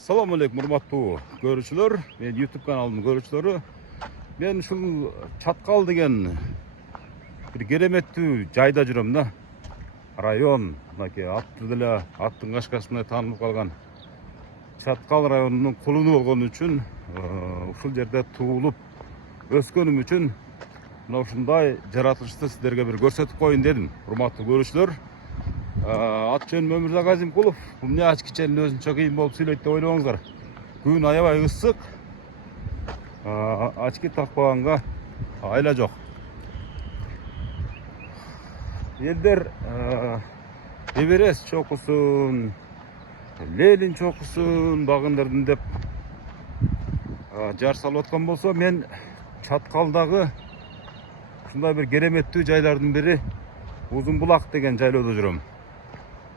Assalamu alaikum урматтуу көрүүчүлөр, мен YouTube каналымдын көрүүчүлөрү. Мен ушул Чаткал деген бир кереметтүү жайда жүрөм да. Район, мынакей атты деле аттын кашкасындай таанылып калган Чаткал районунун кулуну болгон үчүн, ушул жерде туулуп өскөнүм үчүн мына ушундай жаратылышты сиздерге бир көрсөтүп коеюн дедим, урматтуу көрүүчүлөр. Ат жөнүм Өмүрзак Азимкулов. Бул эмне ачкиченин өзүнчө кыйын болуп сүйлөйт деп ойлобоңуздар. Күн аябай ысык. Ачки такпаганга айла жок. Элдер Эверест чокусун, Ленин чокусун багындырдым деп жар салып аткан болсо, мен Чаткалдагы ушундай бир кереметтүү жайлардын бири Узун Булак деген жайлоодо жүрөм.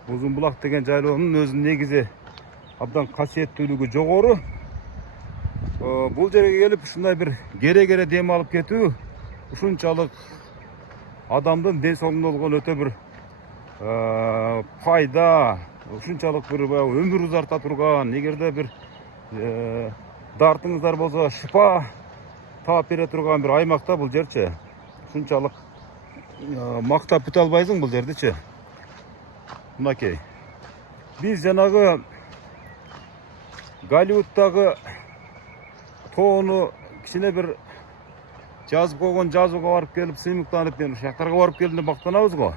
Узун Булак деген жайлоонун өзүнүн негизи абдан касиеттүүлүгү жогору. Бул жерге келип ушундай бир кере дем алып кетүү ушунчалык адамдын ден соолугуна болгон өтө бир пайда, ушунчалык бир өмүр узарта турган, эгерде бир дартыңыздар болсо шыпа таап бере турган бир аймакта бул жерчи. Ушунчалык мактап бүтө албайсың бул жердичи. Мынакей. Биз жанагы Голливудтагы тоону кичине бир жазып койгон жазууга барып келип сыймыктанып, мен ушул жактарга барып келдим деп мактанабыз го.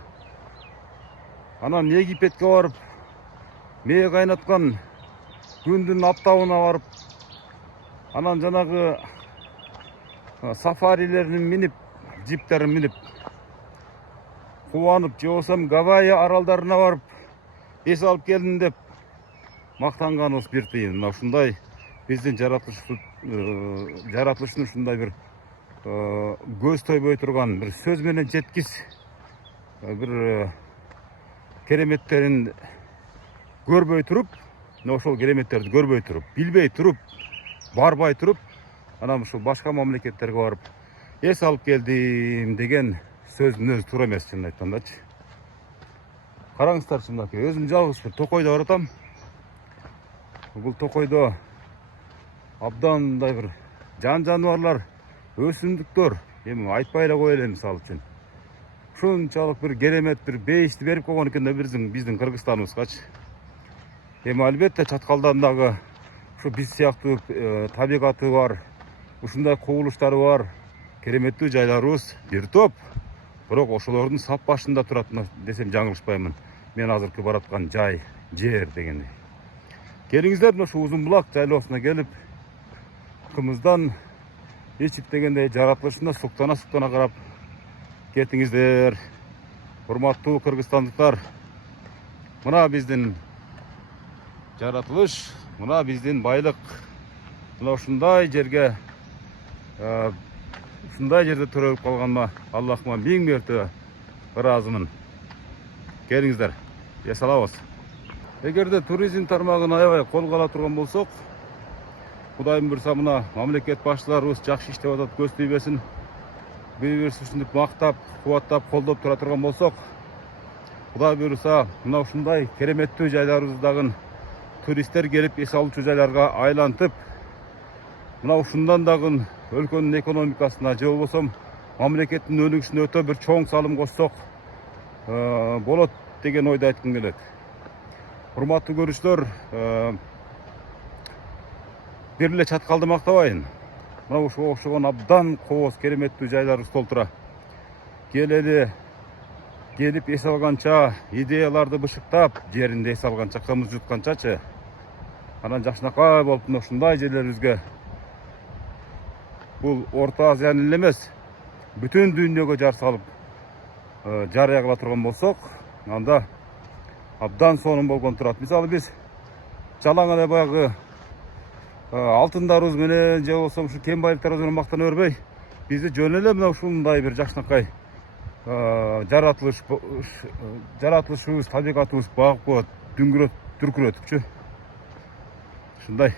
Анан Египетке барып, мээ кайнаткан күндүн аптабына барып, анан жанагы сафарилерин минип, джиптерин минип кубанып, же болбосо Гавайи аралдарына барып эс алып келдим деп мактанганыбыз бир тыйын. Мына ушундай биздин жаратылыштын ушундай бир көз тойбой турган, бир сөз менен жеткис бир кереметтерин көрбөй туруп, мына ошол кереметтерди көрбөй туруп, билбей туруп, барбай туруп, анан ушул башка мамлекеттерге барып эс алып келдим деген сөздүн өзү туура эмес, чынын айткандачы. Караңыздарчы, мынакей өзүм жалгыз бир токойдо баратам. Бул токойдо абдан мындай бир жаныбарлар, өсүмдүктөр, эми айтпай эле кое элем мисалы үчүн. Ушунчалык бир керемет бир бейишти берип койгон экен да биздин Кыргызстаныбызгачы. Эми албетте Чаткалдан дагы ушу биз сыяктуу табигаты бар, ушундай кубулуштары бар кереметтүү жайларыбыз бир топ. Бирок ошолордун сап башында турат десем жаңылышпаймын. Мен азыркы бараткан жер дегендей. Келиңиздер, ушу Узун Булак жайлоосуна келип, кымыздан ичип дегендей жаратылышына суктана карап кетиңиздер. Урматтуу кыргызстандыктар, мына биздин жаратылыш, мына биздин байлык. Мына ушундай жерге ушундай жерде төрөлүп калганыма Аллахыма миң мерте ыраазымын. Келиңиздер, эс алабыз. Эгерде туризм тармагын аябай колго ала турган болсок, Кудайым буйрса мына мамлекет башчыларыбыз жакшы иштеп атат, көз тийбесин. Бири-бирибизди ушинтип мактап, кубаттап, колдоп тура турган болсок, Кудай буйрса мына ушундай кереметтүү жайларыбыздагы туристтер келип эс алуучу жайларга айлантып, мына ушундан дагы өлкөнүн экономикасына, же болбосо мамлекеттин өнүгүшүнө өтө бир чоң салым коссок болот деген ойду айткым келет. Урматтуу көрүүчүлөр, бир эле Чаткалды мактабайын. Мына ушуга окшогон абдан кооз кереметтүү жайларыбыз толтура. Келели, келип эс алганча, идеяларды бышыктап, жеринде эс алганча, кымыз жутканчачы, анан жакшынакай болуп мына ушундай жерлерибизге, бул Орто Азиянын эле эмес, бүтүн дүйнөгө жар салып жарыя кыла турган болсок, анда абдан сонун болгон турат. Мисалы биз жалаң эле баягы алтындарыбыз менен, же болбосо ушу кен байлыктарыбыз менен мактана бербей, бизди жөн эле мына ушундай бир жакшынакай жаратылышыбыз, табигатыбыз багып коет, дүркүрөтүпчү. Ушундай.